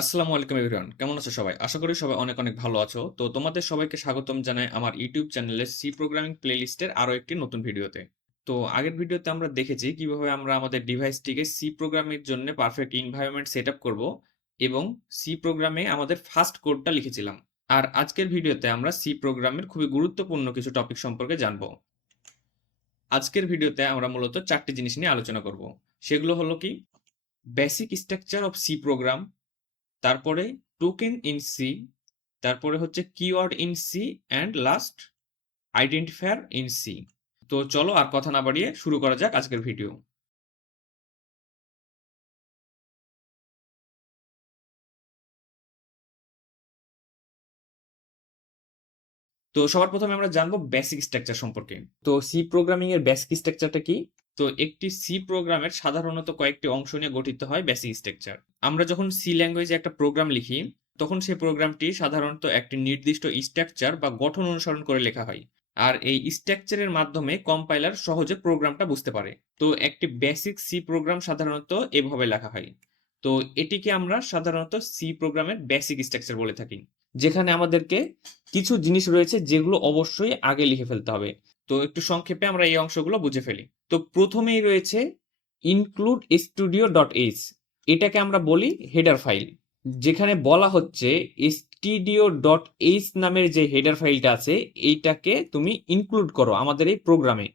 আসসালামু আলাইকুম এভরিওয়ান। কেমন আছো সবাই? আশা করি সবাই অনেক, অনেক ভালো আছো। তো তোমাদের সবাইকে স্বাগতম জানাই আমার ইউটিউব চ্যানেলে সি প্রোগ্রামিং প্লেলিস্টের আরো একটি নতুন ভিডিওতে। তো আগের ভিডিওতে আমরা দেখেছি কিভাবে আমরা আমাদের ডিভাইসটিকে সি প্রোগ্রামের জন্য পারফেক্ট এনভায়রনমেন্ট সেটআপ করব এবং সি প্রোগ্রামে আমাদের ফার্স্ট কোডটা লিখেছিলাম। আর আজকের ভিডিওতে আমরা সি প্রোগ্রামের খুবই গুরুত্বপূর্ণ কিছু টপিক সম্পর্কে জানব। আজকের ভিডিওতে আমরা মূলত ৪ টি জিনিস নিয়ে আলোচনা করব। সেগুলো হলো কি? Basic structure of C program, তারপরে টোকেন ইন সি, তারপরে হচ্ছে keyword in C and last identifier in C. তো চলো আর কথা না বাড়িয়ে শুরু করা যাক আজকের ভিডিও। তো সবার প্রথমে আমরা জানবো বেসিক স্ট্রাকচার সম্পর্কে। তো সি প্রোগ্রামিং এর বেসিক স্ট্রাকচারটা কি? তো একটি সি প্রোগ্রামের সাধারণত কয়েকটি অংশ নিয়ে গঠিত হয় বেসিক স্ট্রাকচার। আমরা যখন সি ল্যাঙ্গুয়েজে একটা প্রোগ্রাম লিখি, তখন সেই প্রোগ্রামটি সাধারণত একটি নির্দিষ্ট স্ট্রাকচার বা গঠন অনুসরণ করে লেখা হয়। আর এই স্ট্রাকচারের মাধ্যমে কম্পাইলার সহজে প্রোগ্রামটা বুঝতে পারে। তো একটি বেসিক সি প্রোগ্রাম সাধারণত এভাবে লেখা হয়। তো এটিকে আমরা সাধারণত সি প্রোগ্রামের বেসিক স্ট্রাকচার বলে থাকি, যেখানে আমাদেরকে কিছু জিনিস রয়েছে যেগুলো অবশ্যই আগে লিখে ফেলতে হবে। তো একটু সংক্ষেপে আমরা এই অংশগুলো বুঝে ফেলি। তো প্রথমেই রয়েছে ইনক্লুড স্টুডিও ডট এইচ। এটাকে আমরা বলি হেডার ফাইল, যেখানে বলা হচ্ছে স্টুডিও ডট এইচ নামের যে হেডার ফাইলটা আছে এইটাকে তুমি ইনক্লুড করো আমাদের এই প্রোগ্রামে।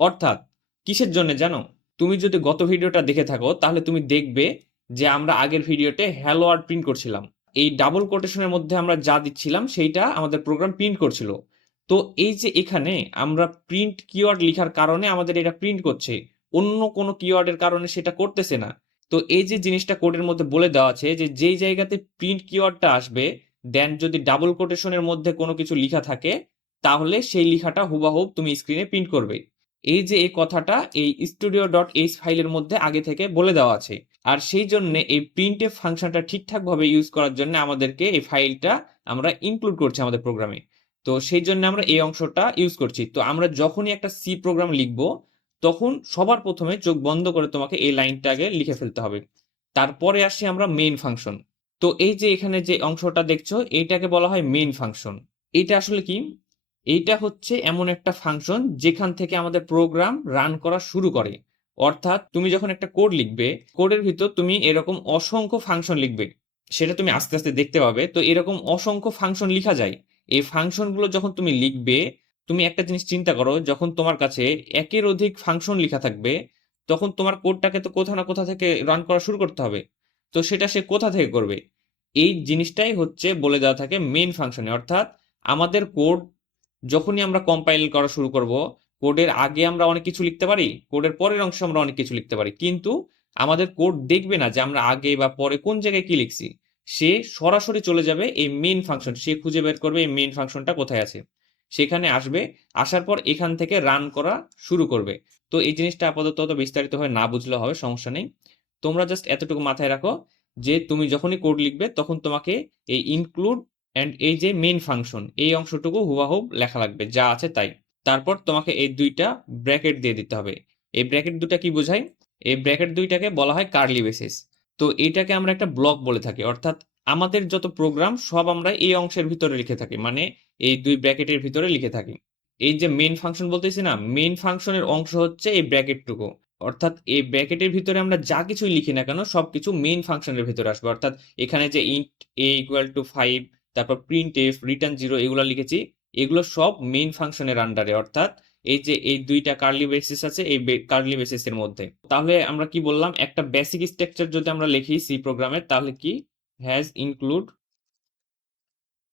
অর্থাৎ কিসের জন্য জানো? তুমি যদি গত ভিডিওটা দেখে থাকো তাহলে তুমি দেখবে যে আমরা আগের ভিডিওতে হ্যালো ওয়ার্ল্ড প্রিন্ট করছিলাম। এই ডাবল কোটেশনের মধ্যে আমরা যা দিচ্ছিলাম সেইটা আমাদের প্রোগ্রাম প্রিন্ট করছিল। তো এই যে এখানে আমরা প্রিন্ট কিওয়ার্ড লিখার কারণে আমাদের এটা প্রিন্ট করছে, অন্য কোনো কিওয়ার্ডের কারণে সেটা করতেছে না। তো এই যে জিনিসটা কোডের মধ্যে বলে দেওয়া আছে যে যেই জায়গাতে প্রিন্ট কিওয়ার্ডটা আসবে, দেন যদি ডাবল কোটেশনের মধ্যে কোনো কিছু লিখা থাকে তাহলে সেই লেখাটা হুবাহুব তুমি স্ক্রিনে প্রিন্ট করবে। এই যে এই কথাটা এই স্টুডিও ডট এইচ ফাইলের মধ্যে আগে থেকে বলে দেওয়া আছে। আর সেই জন্য এই প্রিন্টএফ ফাংশনটা ঠিকঠাকভাবে ইউজ করার জন্য আমাদেরকে এই ফাইলটা আমরা ইনক্লুড করছি আমাদের প্রোগ্রামে। তো সেই জন্য আমরা এই অংশটা ইউজ করছি। তো আমরা যখনই একটা সি প্রোগ্রাম লিখব তখন সবার প্রথমে চোখ বন্ধ করে তোমাকে এই লাইনটা আগে লিখে ফেলতে হবে। তারপরে আসি আমরা মেইন ফাংশন। তো এই যে এখানে যে অংশটা দেখছো এইটাকে বলা হয় মেইন ফাংশন। এইটা আসলে কি? এইটা হচ্ছে এমন একটা ফাংশন যেখান থেকে আমাদের প্রোগ্রাম রান করা শুরু করে। অর্থাৎ তুমি যখন একটা কোড লিখবে, কোডের ভিতর তুমি এরকম অসংখ্য ফাংশন লিখবে, সেটা তুমি আস্তে আস্তে দেখতে পাবে। তো এরকম অসংখ্য ফাংশন লিখা যায়। এই ফাংশনগুলো যখন তুমি লিখবে, তুমি একটা জিনিস চিন্তা করো, যখন তোমার কাছে একের অধিক ফাংশন লিখা থাকবে তখন তোমার কোডটাকে তো কোথা না কোথা থেকে রান করা শুরু করতে হবে। তো সেটা সে কোথা থেকে করবে? এই জিনিসটাই হচ্ছে বলে দেওয়া থাকে মেইন ফাংশনে। অর্থাৎ আমাদের কোড যখনই আমরা কম্পাইল করা শুরু করব, কোডের আগে আমরা অনেক কিছু লিখতে পারি, কোডের পরের অংশে আমরা অনেক কিছু লিখতে পারি, কিন্তু আমাদের কোড দেখবে না যে আমরা আগে বা পরে কোন জায়গায় কি লিখছি। সে সরাসরি চলে যাবে এই মেইন ফাংশন, সে খুঁজে বের করবে এই মেইন ফাংশনটা কোথায় আছে, সেখানে আসবে, আসার পর এখান থেকে রান করা শুরু করবে। তো এই জিনিসটা আপাতত অত বিস্তারিত হয়ে না বুঝলে হবে, সমস্যা নেই। তোমরা জাস্ট এতটুকু মাথায় রাখো যে তুমি যখনই কোড লিখবে তখন তোমাকে এই ইনক্লুড অ্যান্ড এই যে মেইন ফাংশন এই অংশটুকু হুবাহুব লেখা লাগবে যা আছে তাই। তারপর তোমাকে এই দুইটা ব্র্যাকেট দিয়ে দিতে হবে। এই ব্র্যাকেট দুটা কি বোঝায়? এই ব্র্যাকেট দুইটাকে বলা হয় কার্লি বেসিস। তো এইটাকে আমরা একটা ব্লক বলে থাকি। অর্থাৎ আমাদের যত প্রোগ্রাম সব আমরা এই অংশের ভিতরে লিখে থাকি, মানে এই দুই ব্র্যাকেটের ভিতরে লিখে থাকি। এই যে মেইন ফাংশন বলতেছি না, মেইন ফাংশনের অংশ হচ্ছে এই ব্র্যাকেটটুকু। অর্থাৎ এই ব্র্যাকেটের ভিতরে আমরা যা কিছুই লিখি না কেন সবকিছু মেইন ফাংশনের ভিতরে আসবে। অর্থাৎ এখানে যে ইন্ট এ ইকুয়াল টু 5, তারপর প্রিন্ট এফ, রিটার্ন 0 এগুলো লিখেছি, এগুলো সব মেইন ফাংশনের আন্ডারে। অর্থাৎ এই যে এই দুইটা কার্লি বেসিস আছে এই কার্লি বেসিস এর মধ্যে। তাহলে আমরা কি বললাম? একটা বেসিক স্ট্রাকচার যদি আমরা লিখি সি প্রোগ্রামের তাহলে কি? Has include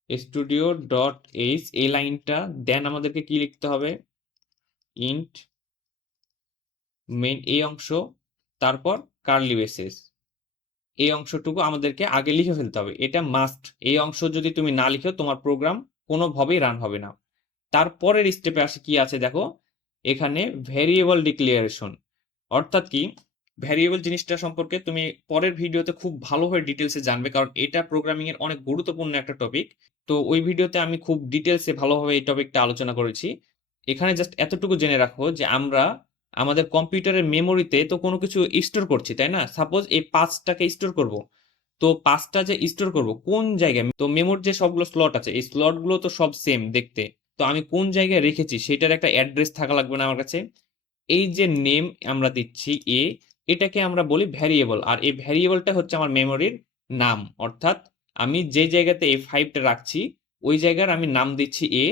studio dot H, এই লাইনটা, দেন আমাদেরকে কি লিখতে হবে? ইন্ট মেইন এই অংশ, তারপর কার্লি বেসিস এই অংশটুকু আমাদেরকে আগে লিখে ফেলতে হবে, এটা মাস্ট। এই অংশ যদি তুমি না লিখো তোমার প্রোগ্রাম কোনোভাবেই রান হবে না। তারপরের স্টেপে আসে কি আছে দেখো, এখানে ভ্যারিয়েবল ডিক্লারেশন। অর্থাৎ কি? ভ্যারিয়েবল জিনিসটা সম্পর্কে তুমি পরের ভিডিওতে খুব ভালোভাবে ডিটেলসে জানবে, কারণ এটা প্রোগ্রামিং এর অনেক গুরুত্বপূর্ণ একটা টপিক। তো ওই ভিডিওতে আমি খুব ডিটেলসে ভালোভাবে এই টপিকটা আলোচনা করেছি। এখানে জাস্ট এতটুকু জেনে রাখো যে আমরা আমাদের কম্পিউটারের মেমোরিতে তো কোনো কিছু স্টোর করছি, তাই না? সাপোজ এই 5টাকে স্টোর করব। তো 5টা যে স্টোর করব কোন জায়গায়, তো মেমোর যে সবগুলো স্লট আছে এই স্লটগুলো তো সব সেম দেখতে, তো আমি কোন জায়গায় রেখেছি সেটার একটা অ্যাড্রেস থাকা লাগবে না আমার কাছে। এই যে নেম আমরা দিচ্ছি এ, এটাকে আমরা বলি ভ্যারিয়েবল, আর এই ভ্যারিয়েবলটা হচ্ছে আমার মেমোরির নাম। অর্থাৎ আমি যে জায়গাতে এই 5টা রাখছি ওই জায়গার আমি নাম দিচ্ছি এ,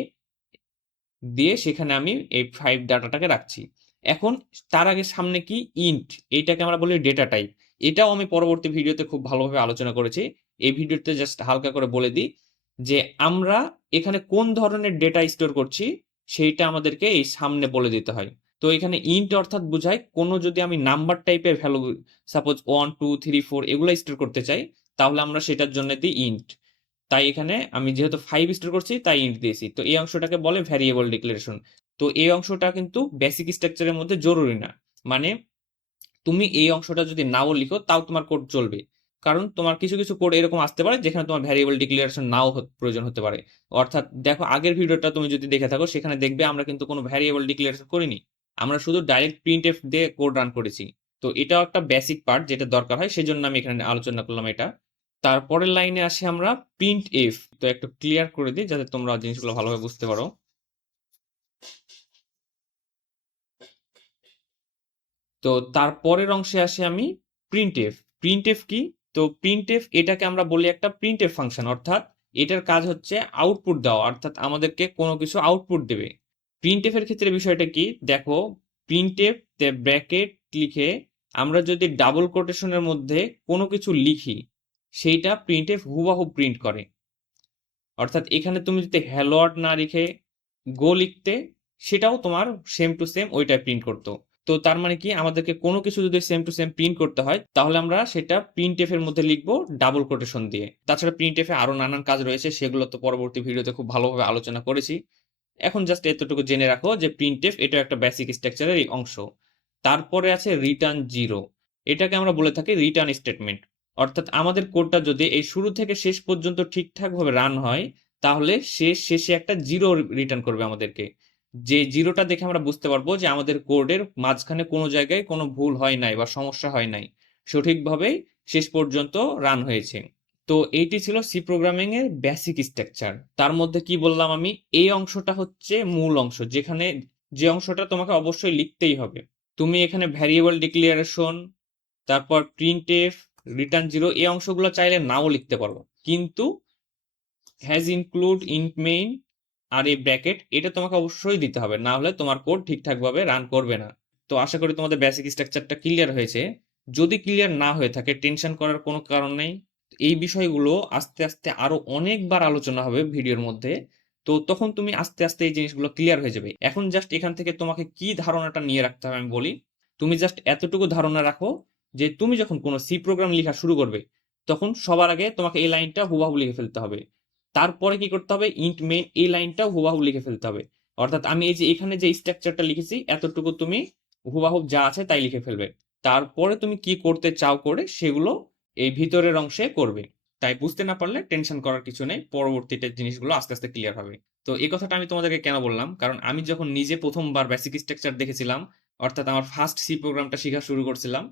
দিয়ে সেখানে আমি এই 5 ডাটাটাকে রাখছি। এখন তার আগে সামনে কি ইন্ট, এইটাকে আমরা বলি ডেটা টাইপ। এটাও আমি পরবর্তী ভিডিওতে খুব ভালোভাবে আলোচনা করেছি। এই ভিডিওতে জাস্ট হালকা করে বলে দিই যে আমরা এখানে কোন ধরনের ডেটা স্টোর করছি সেইটা আমাদেরকে এই সামনে বলে দিতে হয়। তো এখানে ইন্ট অর্থাৎ বোঝায় কোনো যদি আমি নাম্বার টাইপের ভ্যালু, সাপোজ 1 2 3 4 এগুলো স্টোর করতে চাই, তাহলে আমরা সেটার জন্য দিই ইন্ট। তাই এখানে আমি যেহেতু 5 স্টোর করছি তাই ইন্ট দিয়েছি। তো এই অংশটাকে বলে ভ্যারিয়েবল ডিক্লারেশন। তো এই অংশটা কিন্তু বেসিক স্ট্রাকচারের মধ্যে জরুরি না, মানে তুমি এই অংশটা যদি নাও লিখো তাও তোমার কোড চলবে, কারণ তোমার কিছু কিছু কোড এরকম আসতে পারে যেখানে তোমার ভ্যারিয়েবল ডিক্লারেশন নাও প্রয়োজন হতে পারে। অর্থাৎ দেখো আগের ভিডিওটা তুমি যদি দেখে থাকো সেখানে দেখবে আমরা কিন্তু কোনো ভ্যারিয়েবল ডিক্লারেশন করিনি, আমরা শুধু ডাইরেক্ট প্রিন্ট এফ দিয়ে কোড রান করেছি। তো এটাও একটা বেসিক পার্ট যেটা দরকার হয়, সেজন্য আমি এখানে আলোচনা করলাম এটা। তারপরের লাইনে আসি আমরা প্রিন্ট এফ। তো একটু ক্লিয়ার করে দিই যাতে তোমরা জিনিসগুলো ভালোভাবে বুঝতে পারো। তো তারপরের অংশে আসি আমি প্রিন্ট এফ। প্রিন্ট এফ কি? তো প্রিন্ট এফ এটাকে আমরা বলি একটা প্রিন্ট এফ ফাংশন, অর্থাৎ এটার কাজ হচ্ছে আউটপুট দেওয়া, অর্থাৎ আমাদেরকে কোনো কিছু আউটপুট দেবে। প্রিন্ট এফ এর ক্ষেত্রে বিষয়টা কি দেখো, প্রিন্ট এফ ব্র্যাকেট লিখে আমরা যদি ডাবল কোটেশনের মধ্যে কোনো কিছু লিখি সেইটা প্রিন্ট এফ হুবাহু প্রিন্ট করে। অর্থাৎ এখানে তুমি যদি হ্যালো ওয়ার্ড না লিখে গো লিখতে, সেটাও তোমার সেম টু সেম ওইটাই প্রিন্ট করতো। তো তার মানে কি আমাদেরকে কোনো কিছু যদি সেম টু সেম প্রিন্ট করতে হয় তাহলে আমরা সেটা প্রিন্ট এফ এর মধ্যে লিখবো ডাবল কোটেশন দিয়ে। তাছাড়া প্রিন্ট এফে আরো নানান কাজ রয়েছে, সেগুলো তো পরবর্তী ভিডিওতে খুব ভালোভাবে আলোচনা করেছি। এখন জাস্ট এতটুকু জেনে রাখো যে প্রিন্ট এফ এটা একটা বেসিক স্ট্রাকচারের অংশ। তারপরে আছে রিটার্ন জিরো, এটাকে আমরা বলে থাকি রিটার্ন স্টেটমেন্ট। অর্থাৎ আমাদের কোডটা যদি এই শুরু থেকে শেষ পর্যন্ত ঠিকঠাক ভাবে রান হয় তাহলে শেষে একটা জিরো রিটার্ন করবে আমাদেরকে। যে জিরোটা দেখে আমরা বুঝতে পারবো যে আমাদের কোডের মাঝখানে কোনো জায়গায় কোনো ভুল হয় নাই বা সমস্যা হয় নাই, সঠিকভাবেই শেষ পর্যন্ত রান হয়েছে। তো এইটি ছিল সি প্রোগ্রামিং এর বেসিক স্ট্রাকচার। তার মধ্যে কি বললাম আমি, এই অংশটা হচ্ছে মূল অংশ, যেখানে যে অংশটা তোমাকে অবশ্যই লিখতেই হবে। তুমি এখানে ভ্যারিয়েবল ডিক্লারেশন, তারপর প্রিন্ট এফ, রিটার্ন জিরো এই অংশগুলো চাইলে নাও লিখতে পারো, কিন্তু হ্যাজ ইনক্লুড ইন্ট মেইন আর এই ব্র্যাকেট এটা তোমাকে অবশ্যই দিতে হবে, না হলে তোমার কোড ঠিকঠাকভাবে রান করবে না। তো আশা করি তোমাদের বেসিক স্ট্রাকচারটা ক্লিয়ার হয়েছে। যদি ক্লিয়ার না হয়ে থাকে টেনশন করার কোনো কারণ নেই, এই বিষয়গুলো আস্তে আস্তে আরো অনেকবার আলোচনা হবে ভিডিওর মধ্যে। তো তখন তুমি আস্তে আস্তে এই জিনিসগুলো ক্লিয়ার হয়ে যাবে। এখন জাস্ট এখান থেকে তোমাকে কি ধারণাটা নিয়ে রাখতে হবে আমি বলি। তুমি জাস্ট এতটুকু ধারণা রাখো যে তুমি যখন কোনো সি প্রোগ্রাম লেখা শুরু করবে তখন সবার আগে তোমাকে এই লাইনটা হুবাহু লিখে ফেলতে হবে। তারপরে কি করতে হবে, ইন্ট মেইন এই লাইনটাও হুবাহু লিখে ফেলতে হবে। অর্থাৎ আমি এই যে এখানে যে স্ট্রাকচারটা লিখেছি এতটুকু তুমি হুবাহু যা আছে তাই লিখে ফেলবে। তারপরে তুমি কি করতে চাও করে সেগুলো এই ভিতরের অংশে করবে। তাই বুঝতে না পারলে টেনশন করার কিছু নেই, পরবর্তীতে জিনিসগুলো আস্তে আস্তে ক্লিয়ার হবে। তো এই কথাটা আমি তোমাদেরকে কেন বললাম, কারণ আমি যখন নিজে প্রথমবার বেসিক স্ট্রাকচার দেখেছিলাম, অর্থাৎ আমার ফার্স্ট সি প্রোগ্রামটা শেখা শুরু করছিলাম,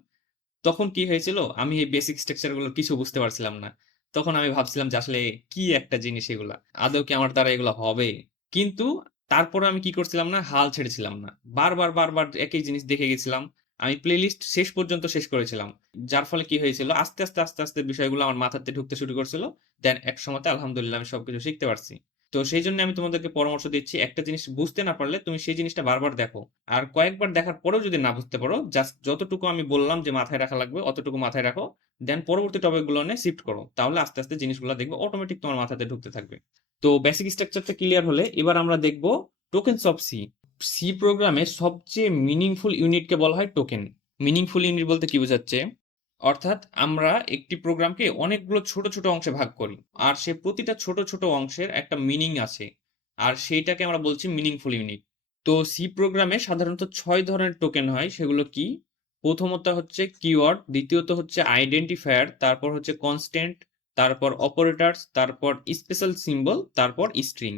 তখন কি হয়েছিল আমি এই বেসিক স্ট্রাকচার গুলো কিছু বুঝতে পারছিলাম না। তখন আমি ভাবছিলাম যে আসলে কি একটা জিনিস এগুলা, আদৌ কি আমার দ্বারা এগুলো হবে? কিন্তু তারপরে আমি কি করছিলাম না, হাল ছেড়েছিলাম না, বারবার বারবার একই জিনিস দেখে গেছিলাম। আমি প্লেলিস্ট শেষ পর্যন্ত শেষ করেছিলাম, যার ফলে কি হয়েছিল আস্তে আস্তে আস্তে আস্তে বিষয়গুলো আমার মাথাতে ঢুকতে শুরু করছিল। দেন এক সময়তে আলহামদুলিল্লাহ আমি সবকিছু শিখতে পারছি। তো সেই জন্য আমি তোমাদেরকে পরামর্শ দিচ্ছি, একটা জিনিস বুঝতে না পারলে তুমি সেই জিনিসটা বারবার দেখো, আর কয়েকবার দেখার পরেও যদি না বুঝতে পারো জাস্ট যতটুকু আমি বললাম যে মাথায় রাখা লাগবে অতটুকু মাথায় রাখো। দেন পরবর্তী টপিক গুলো নিয়ে শিফট করো, তাহলে আস্তে আস্তে জিনিসগুলো দেখবে অটোমেটিক তোমার মাথাতে ঢুকতে থাকবে। তো বেসিক স্ট্রাকচারটা ক্লিয়ার হলে এবার আমরা দেখবো টোকেনস অফ সি। সি প্রোগ্রামে সবচেয়ে মিনিংফুল ইউনিটকে বলা হয় টোকেন। মিনিংফুল ইউনিট বলতে কি বোঝাচ্ছে, অর্থাৎ আমরা একটি প্রোগ্রামকে অনেকগুলো ছোট ছোট অংশে ভাগ করি, আর সে প্রতিটা ছোট ছোট অংশের একটা মিনিং আছে, আর সেইটাকে আমরা বলছি মিনিংফুল ইউনিট। তো সি প্রোগ্রামে সাধারণত 6 ধরনের টোকেন হয়, সেগুলো কি? প্রথমত হচ্ছে কিওয়ার্ড, দ্বিতীয়ত হচ্ছে আইডেন্টিফায়ার, তারপর হচ্ছে কনস্ট্যান্ট, তারপর অপারেটরস, তারপর স্পেশাল সিম্বল, তারপর স্ট্রিং।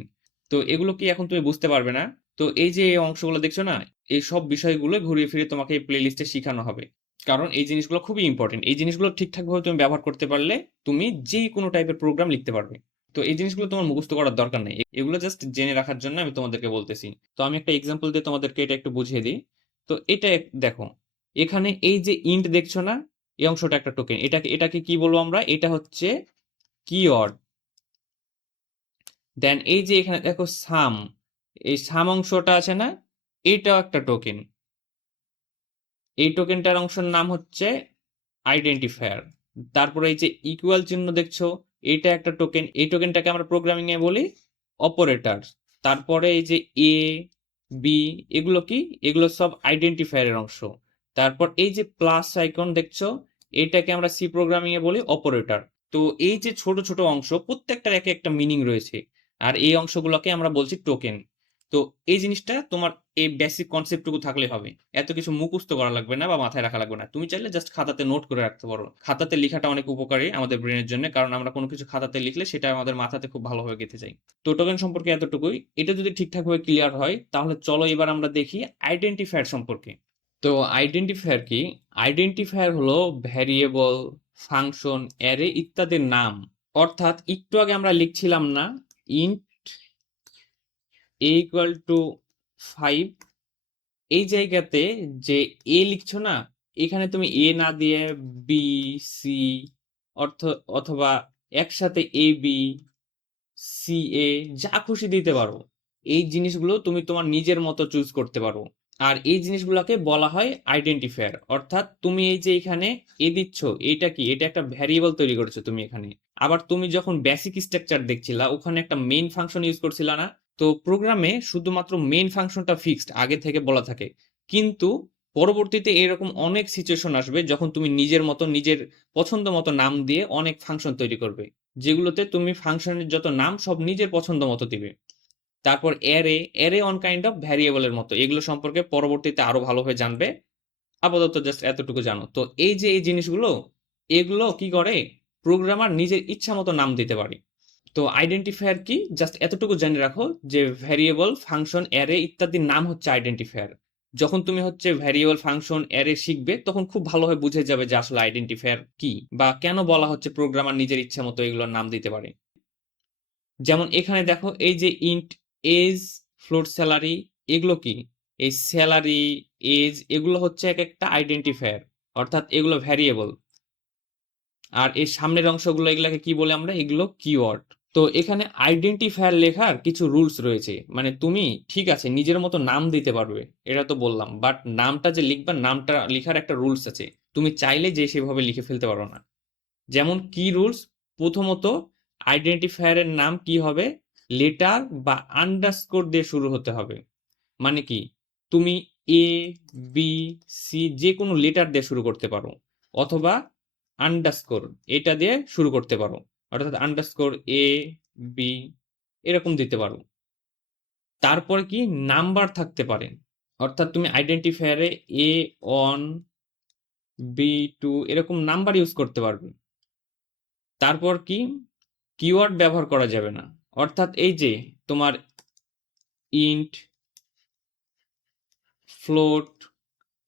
তো এগুলো কি এখন তুমি বুঝতে পারবে না? তো এই যে এই অংশগুলো দেখছো না, এই সব বিষয়গুলো ঘুরিয়ে ফিরে তোমাকে এই প্লেলিস্টে শেখানো হবে। কারণ এই জিনিসগুলো খুবই ইম্পর্টেন্ট। এই জিনিসগুলো ঠিকঠাকভাবে তুমি ব্যবহার করতে পারলে তুমি যে কোনো টাইপের প্রোগ্রাম লিখতে পারবে। তো এই জিনিসগুলো তোমার মুখস্থ করার দরকার নেই, এগুলো জাস্ট জেনে রাখার জন্য আমি তোমাদেরকে বলতেছি। তো আমি একটা এক্সাম্পল দিয়ে তোমাদেরকে এটা একটু বুঝিয়ে দিই। তো এটা দেখো, এখানে এই যে ইন্ট দেখছো না, এই অংশটা একটা টোকেন। এটাকে এটাকে কি বলবো আমরা? এটা হচ্ছে কিওয়ার্ড। দেন এই যে এখানে দেখো সাম, এই সাম অংশটা আছে না, এটাও একটা টোকেন। এই টোকেনটার অংশের নাম হচ্ছে আইডেন্টিফায়ার। তারপরে এই যে ইকুয়াল চিহ্ন দেখছো, এটা একটা টোকেন। এই টোকেনটাকে আমরা প্রোগ্রামিং এ বলি অপারেটর। তারপরে এই যে এ বি, এগুলো কি? এগুলো সব আইডেন্টিফায়ারের অংশ। তারপর এই যে প্লাস আইকন দেখছো, এটাকে আমরা সি প্রোগ্রামিং এ বলি অপারেটর। তো এই যে ছোট ছোট অংশ, প্রত্যেকটার এক একটা মিনিং রয়েছে, আর এই অংশগুলোকে আমরা বলছি টোকেন। তো এই জিনিসটা তোমার এই বেসিক কনসেপ্টটুকু থাকলে হবে, এত কিছু মুখস্থ করা লাগবে না বা মাথায় রাখা লাগবে না। তুমি চাইলে জাস্ট খাতাতে নোট করে রাখতে পারো। খাতাতে লেখাটা অনেক উপকারী আমাদের ব্রেনের জন্য, কারণ আমরা কোনো কিছু খাতাতে লিখলে সেটা আমাদের মাথাতে খুব ভালোভাবে গেঁথে যায়। তো টোকেন সম্পর্কে এতটুকুই। এটা যদি ঠিকঠাকভাবে ক্লিয়ার হয়, তাহলে চলো এবার আমরা দেখি আইডেন্টিফায়ার সম্পর্কে। তো আইডেন্টিফায়ার কি? আইডেন্টিফায়ার হলো ভ্যারিয়েবল, ফাংশন, অ্যারে ইত্যাদির নাম। অর্থাৎ একটু আগে আমরা লিখছিলাম না ইন্ট এ ইকুয়াল টু 5, এই জায়গাতে যে এ লিখছো না, এখানে তুমি এ না দিয়ে বি সি অর্থ অথবা একসাথে এ বি সি এ যা খুশি দিতে পারো। এই জিনিসগুলো তুমি তোমার নিজের মতো চুজ করতে পারো। আর এই জিনিসগুলোকে বলা হয় আইডেন্টিফায়ার। অর্থাৎ তুমি এই যে এখানে এ দিচ্ছ, এটা কি? এটা একটা ভ্যারিয়েবল তৈরি করেছো তুমি এখানে। আবার তুমি যখন বেসিক স্ট্রাকচার দেখছিলা, ওখানে একটা মেইন ফাংশন ইউজ করছিলা না? তো প্রোগ্রামে শুধুমাত্র মেইন ফাংশনটা ফিক্সড আগে থেকে বলা থাকে, কিন্তু পরবর্তীতে এরকম অনেক সিচুয়েশন আসবে যখন তুমি নিজের মতো নিজের পছন্দ মতো নাম দিয়ে অনেক ফাংশন তৈরি করবে, যেগুলোতে তুমি ফাংশনের যত নাম সব নিজের পছন্দ মতো দিবে। তারপর array, array on kind of ভ্যারিয়েবলের মতো। এগুলো সম্পর্কে পরবর্তীতে আরো ভালোভাবে জানবে, আপাতত জাস্ট এতটুকু জানো। তো এই যে এই জিনিসগুলো, এগুলো কি করে? প্রোগ্রামার নিজের ইচ্ছা মতো নাম দিতে পারে। তো আইডেন্টিফায়ার কি? জাস্ট এতটুকু জেনে রাখো যে ভ্যারিয়েবল, ফাংশন, অ্যারে ইত্যাদির নাম হচ্ছে আইডেন্টিফায়ার। যখন তুমি হচ্ছে ভ্যারিয়েবল, ফাংশন, অ্যারে শিখবে, তখন খুব ভালোভাবে বুঝে যাবে যে আসলে আইডেন্টিফায়ার কি, বা কেন বলা হচ্ছে প্রোগ্রামার নিজের ইচ্ছা মতো এগুলোর নাম দিতে পারে। যেমন এখানে দেখো এই যে ইন্ট এজ, ফ্লোট স্যালারি, এগুলো কি? এই স্যালারি, এজ, এগুলো হচ্ছে এক একটা আইডেন্টিফায়ার, অর্থাৎ এগুলো ভ্যারিয়েবল। আর এর সামনের অংশগুলো, এগুলাকে কি বলে আমরা? এগুলো কিওয়ার্ড। তো এখানে আইডেন্টিফায়ার লেখার কিছু রুলস রয়েছে। মানে তুমি ঠিক আছে নিজের মতো নাম দিতে পারবে, এটা তো বললাম, বাট নামটা যে লিখবা, নামটা লিখার একটা রুলস আছে। তুমি চাইলে যে সেভাবে লিখে ফেলতে পারো না। যেমন কি রুলস? প্রথমত, আইডেন্টিফায়ারের নাম কি হবে? লেটার বা আন্ডারস্কোর দিয়ে শুরু হতে হবে। মানে কি? তুমি এ বি সি যে কোনো লেটার দিয়ে শুরু করতে পারো, অথবা আন্ডারস্কোর এটা দিয়ে শুরু করতে পারো, অর্থাৎ আন্ডারস্কোর এ বি এরকম দিতে পারো। তারপরে কি? নাম্বার থাকতে পারে, অর্থাৎ তুমি আইডেন্টিফায়ারে এ ওয়ান, বি টু এরকম নাম্বার ইউজ করতে পারবে। তারপর কি? কিওয়ার্ড ব্যবহার করা যাবে না, অর্থাৎ এই যে তোমার ইন্ট, ফ্লোট,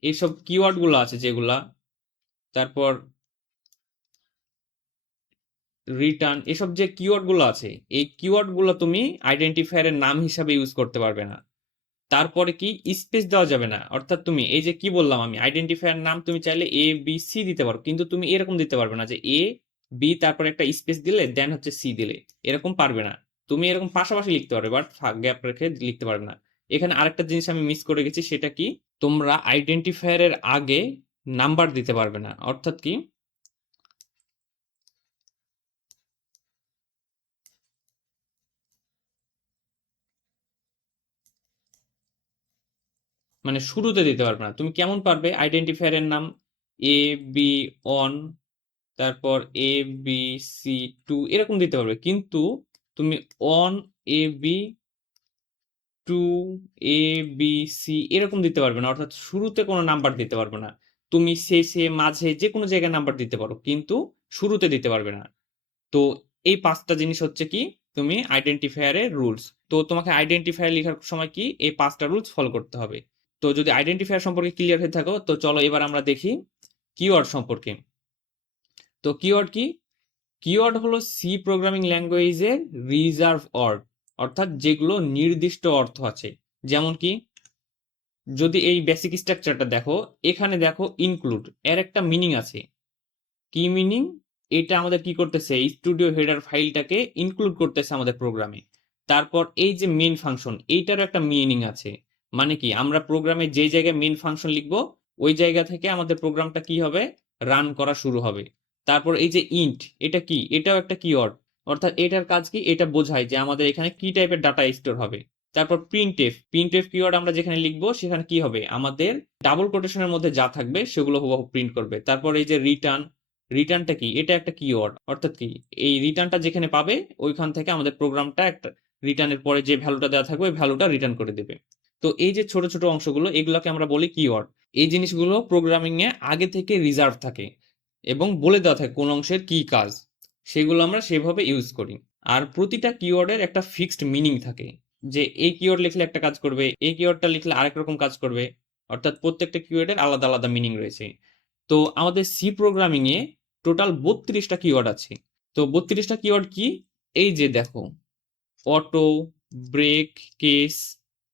এইসব কিওয়ার্ড গুলো আছে যেগুলা, তারপর রিটার্ন, এসব যে কিওয়ার্ড গুলো আছে, এই কিওয়ার্ড গুলো তুমি আইডেন্টিফায়ারের নাম হিসাবে ইউজ করতে পারবে না। তারপরে কি? স্পেস দেওয়া যাবে না, অর্থাৎ তুমি এই যে কি বললাম আমি, আইডেন্টিফায়ার নাম তুমি চাইলে এ বি সি দিতে পারো, কিন্তু তুমি এরকম দিতে পারবে না যে এ বি তারপর একটা স্পেস দিলে দেন হচ্ছে সি দিলে, এরকম পারবে না। তুমি এরকম পাশাপাশি লিখতে পারবে, বাট গ্যাপ রেখে লিখতে পারবে না। এখানে আরেকটা জিনিস আমি মিস করে গেছি, সেটা কি? তোমরা আইডেন্টিফায়ারের আগে নাম্বার দিতে পারবে না। অর্থাৎ কি? মানে শুরুতে দিতে পারবে না। তুমি কেমন পারবে আইডেন্টিফায়ারের নাম এ বি অন, তারপর এ বি সি টু এরকম দিতে পারবে, কিন্তু তুমি অন A B to A B C এরকম দিতে পারবে না, অর্থাৎ শুরুতে কোনো নাম্বার দিতে পারবে না। তুমি শেষে, মাঝে যে কোনো জায়গায় নাম্বার দিতে পারো, কিন্তু শুরুতে দিতে পারবে না। তো এই পাঁচটা জিনিস হচ্ছে কি তুমি আইডেন্টিফায়ারের রুলস। তো তোমাকে আইডেন্টিফায়ার লেখার সময় কি এই পাঁচটা রুলস ফলো করতে হবে। তো যদি আইডেন্টিফায়ার সম্পর্কে ক্লিয়ার হয়ে থাকো, তো চলো এবার আমরা দেখি কিওয়ার্ড সম্পর্কে। তো কিওয়ার্ড কি? কিওয়ার্ড হলো সি প্রোগ্রামিং ল্যাঙ্গুয়েজের রিজার্ভ ওয়ার্ড, অর্থাৎ যেগুলো নির্দিষ্ট অর্থ আছে। যেমন কি, যদি এই বেসিক স্ট্রাকচারটা দেখো, এখানে দেখো ইনক্লুড, এর একটা মিনিং আছে। কি মিনিং? এটা আমাদের কি করতেছে, স্টুডিও হেডার ফাইলটাকে ইনক্লুড করতেছে আমাদের প্রোগ্রামে। তারপর এই যে মেইন ফাংশন, এইটারও একটা মিনিং আছে। মানে কি, আমরা প্রোগ্রামে যে জায়গায় মেইন ফাংশন লিখবো, ওই জায়গা থেকে আমাদের প্রোগ্রামটা কি হবে, রান করা শুরু হবে। তারপর এই যে ইন্ট, এটা কি, এটাও একটা কিওয়ার্ড, অর্থাৎ এটার কাজ কি, এটা বোঝায় যে আমাদের এখানে কি টাইপের ডাটা স্টোর হবে। তারপর প্রিন্টএফ কিওয়ার্ড আমরা যেখানে লিখবো সেখানে কি হবে, আমাদের ডাবল কোটেশনের মধ্যে যা থাকবে সেগুলো হুবহু প্রিন্ট করবে। তারপর এই যে রিটার্নটা কি, এটা একটা কিওয়ার্ড, অর্থাৎ কি, এই রিটার্নটা যেখানে পাবে ওইখান থেকে আমাদের প্রোগ্রামটা একটা রিটার্নের পরে যে ভ্যালুটা দেওয়া থাকবে ওই ভ্যালুটা রিটার্ন করে দেবে। তো এই যে ছোট ছোট অংশগুলো, এগুলোকে আমরা বলি কিওয়ার্ড। এই জিনিসগুলো প্রোগ্রামিং এ আগে থেকে রিজার্ভ থাকে এবং বলে দেওয়া থাকে কোন অংশের কি কাজ, সেগুলো আমরা সেভাবে ইউজ করি। আর প্রতিটা কিওয়ার্ডের একটা ফিক্সড মিনিং থাকে, যে এই কিওয়ার্ড লিখলে একটা কাজ করবে, এই কিওয়ার্ডটা লিখলে আরেক রকম কাজ করবে, অর্থাৎ প্রত্যেকটা কিওয়ার্ডের আলাদা আলাদা মিনিং রয়েছে। তো আমাদের সি প্রোগ্রামিং এ টোটাল 32টা কিওয়ার্ড আছে। তো 32টা কিওয়ার্ড কি, এই যে দেখো, auto, break, case,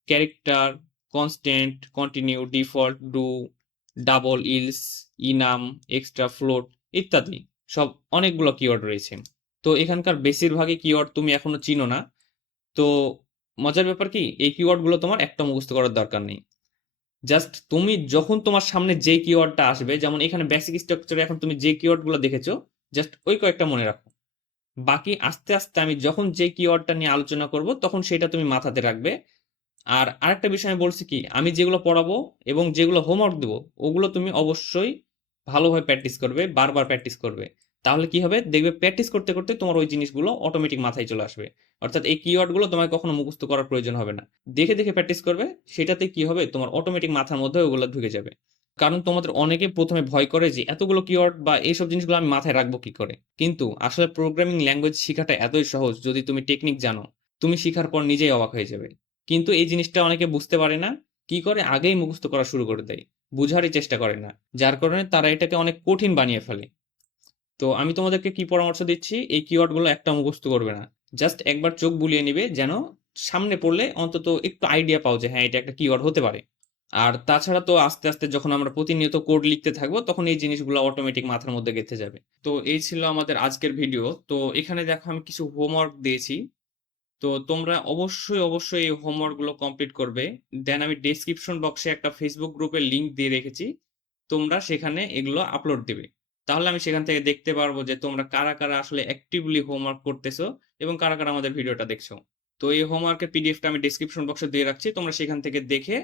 character, constant, continue, default, do, double, else, enum, extern, float ইত্যাদি, সব অনেকগুলো কিওয়ার্ড রয়েছে। তো এখানকার বেশিরভাগই কিওয়ার্ড তুমি এখনো চিনো না। তো মজার ব্যাপার কি, এই কিওয়ার্ডগুলো তোমার একটা মুখস্থ করার দরকার নেই। জাস্ট তুমি যখন তোমার সামনে যে কিওয়ার্ডটা আসবে, যেমন এখানে বেসিক স্ট্রাকচারে এখন তুমি যে কিওয়ার্ডগুলো দেখেছো, জাস্ট ওই কয়েকটা মনে রাখো। বাকি আস্তে আস্তে আমি যখন যে কিওয়ার্ডটা নিয়ে আলোচনা করব তখন সেটা তুমি মাথাতে রাখবে। আর আরেকটা বিষয় আমি বলছি কি, আমি যেগুলো পড়াবো এবং যেগুলো হোমওয়ার্ক দেবো ওগুলো তুমি অবশ্যই ভালোভাবে প্র্যাকটিস করবে, বারবার প্র্যাকটিস করবে। তাহলে কি হবে, দেখবে প্র্যাকটিস করতে করতে তোমার ওই জিনিসগুলো অটোমেটিক মাথায় চলে আসবে। অর্থাৎ এই কিওয়ার্ডগুলো তোমায় কখনো মুখস্থ করার প্রয়োজন হবে না। দেখে দেখে প্র্যাকটিস করবে, সেটাতে কি হবে, তোমার অটোমেটিক মাথার মধ্যে ওগুলো ঢুকে যাবে। কারণ তোমাদের অনেকে প্রথমে ভয় করে যে এতগুলো কিওয়ার্ড বা এইসব জিনিসগুলো আমি মাথায় রাখবো কি করে। কিন্তু আসলে প্রোগ্রামিং ল্যাঙ্গুয়েজ শেখাটা এতই সহজ, যদি তুমি টেকনিক জানো, তুমি শেখার পর নিজেই অবাক হয়ে যাবে। কিন্তু এই জিনিসটা অনেকে বুঝতে পারে না, কি করে আগেই মুখস্থ করা শুরু করে দেয়, বুঝারই চেষ্টা করে না, যার কারণে তারা এটাকে অনেক কঠিন বানিয়ে ফেলে। তো আমি তোমাদেরকে কি পরামর্শ দিচ্ছি, এই কিওয়ার্ডগুলো একটা মুখস্থ করবে না, জাস্ট একবার চোখ বুলিয়ে নিবে, যেন সামনে পড়লে অন্তত একটু আইডিয়া পাও যে হ্যাঁ এটা একটা কিওয়ার্ড হতে পারে। আর তাছাড়া তো আস্তে আস্তে যখন আমরা প্রতিনিয়ত কোড লিখতে থাকবো তখন এই জিনিসগুলো অটোমেটিক মাথার মধ্যে গেঁথে যাবে। তো এই ছিল আমাদের আজকের ভিডিও। তো এখানে দেখো আমি কিছু হোমওয়ার্ক দিয়েছি। তো তোমরা অবশ্যই অবশ্যই এই হোমওয়ার্কগুলো কমপ্লিট করবে। দেন আমি ডেসক্রিপশন বক্সে একটা ফেসবুক গ্রুপের লিংক দিয়ে রেখেছি, তোমরা সেখানে এগুলো আপলোড দিবে। তাহলে আমি সেখান থেকে দেখতে পারবো যে তোমরা কারা কারা আসলে অ্যাক্টিভলি হোমওয়ার্ক করতেছো এবং কারা কারা আমাদের ভিডিওটা দেখছো। তো এই হোমওয়ার্কের পিডিএফটা আমি ডেসক্রিপশন বক্সে দিয়ে রাখছি, তোমরা সেখান থেকে দেখে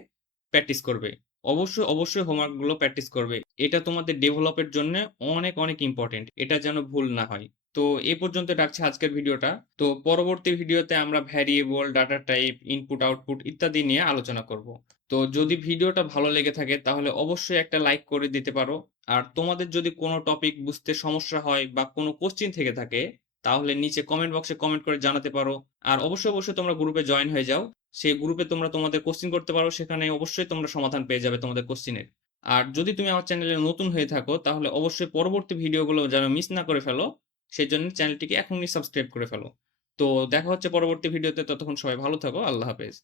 প্র্যাকটিস করবে। অবশ্যই অবশ্যই হোমওয়ার্কগুলো প্র্যাকটিস করবে, এটা তোমাদের ডেভেলপের জন্য অনেক অনেক ইম্পর্টেন্ট, এটা যেন ভুল না হয়। তো এই পর্যন্ত রাখছি আজকের ভিডিওটা। তো পরবর্তী ভিডিওতে আমরা variable, data type, input output ইত্যাদি নিয়ে আলোচনা করব। তো যদি ভিডিওটা ভালো লেগে থাকে তাহলে অবশ্যই একটা লাইক করে দিতে পারো। আর তোমাদের যদি কোনো টপিক বুঝতে সমস্যা হয় বা কোনো কোশ্চিন থেকে থাকে তাহলে নিচে কমেন্ট বক্সে কমেন্ট করে জানাতে পারো। আর অবশ্যই অবশ্যই তোমরা গ্রুপে জয়েন হয়ে যাও, সেই গ্রুপে তোমরা তোমাদের কোশ্চিন করতে পারো, সেখানে অবশ্যই তোমরা সমাধান পেয়ে যাবে তোমাদের কোশ্চিনের। আর যদি তুমি আমার চ্যানেলে নতুন হয়ে থাকো তাহলে অবশ্যই পরবর্তী ভিডিওগুলো যেন মিস না করে ফেলো, সেই জন্য চ্যানেলটিকে এখনই সাবস্ক্রাইব করে ফেলো। তো দেখা হচ্ছে পরবর্তী ভিডিওতে, ততক্ষণ সবাই ভালো থাকো, আল্লাহ হাফেজ।